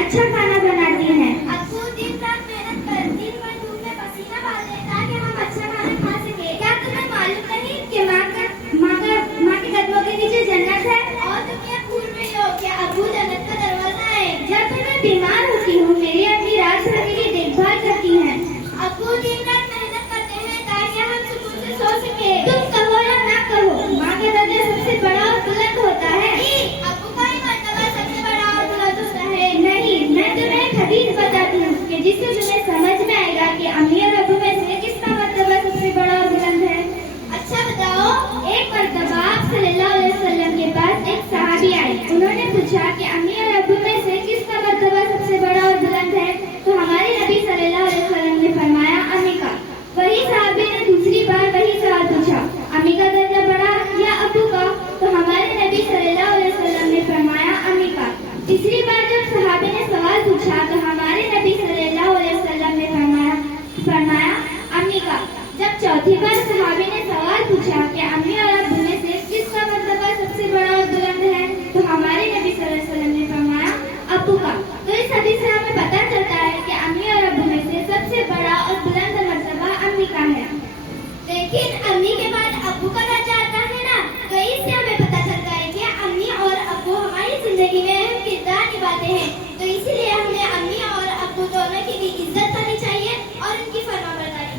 अच्छा खाना बनाती हैं। अब्बू दिन रात मेहनत कर दिन भर धूप में पसीना बहाते हैं ताकि हम अच्छा खाना खा सके। क्या तुम्हें मालूम नहीं कि माँ के कदमों के नीचे जन्नत है। और तुम ये भूल रही हो कि अब्बू जन्नत का दरवाजा है। जब भी मैं बीमार होती हूँ मेरी अम्मी रात भर मेरी देखभाल करती हैं। अब्बू दिन रात मेहनत करते हैं ताकि हम सुकून से सो सके। तुम कहो या ना कहो माँ का दर्जा सबसे बड़ा और बुलंद होता है। अब्बू का ही मर्तबा सबसे बड़ा और बुलंद होता है। नहीं, मैं तुम्हें एक हदीस बताती हूँ कि जिससे तुम्हें समझ में आएगा कि अम्मी और अब्बू में से किसका मर्तबा सबसे बड़ा और बुलंद है। अच्छा बताओ। एक मर्तबा आप सल्लल्लाहु अलैहि वसल्लम के पास एक सहाबी आई। उन्होंने पूछा कि अम्मी और अब्बू में से किसका मर्तबा सबसे बड़ा और बुलंद है। तो हमारे नबी सल्लल्लाहु अलैहि वसल्लम ने फरमाया अम्मी का। वही सहाबी ने दूसरी बार वही सवाल पूछा, अम्मी का दर्जा बड़ा या अब्बू का। तो हमारे नबी सल्लल्लाहु अलैहि वसल्लम ने फरमाया अम्मी का। तीसरी बार जब सहाबी ने सवाल पूछा तो हमारे नबी सल्लल्लाहु अलैहि वसल्लम ने फरमाया अम्मी का। जब चौथी बार सहाबी ने सवाल पूछा कि अम्मी और अब्बू में से किसका मर्तबा सबसे बड़ा और बुलंद है, तो हमारे नबी सल्लल्लाहु अलैहि वसल्लम ने फरमाया अब्बू का। तो इस हदीस से हमें पता चलता है कि अम्मी और अब्बू में से सबसे बड़ा और बुलंद मर्तबा अम्मी का है। लेकिन अम्मी के बाद अब्बू का दर्जा आता है ना, तो इससे हमें पता चलता है कि अम्मी और अब्बू हमारी जिंदगी में अहम किरदार निभाते हैं। तो इसीलिए हमें अम्मी और अब्बू दोनों की भी इज्जत करनी चाहिए और उनकी फरमाबरदारी।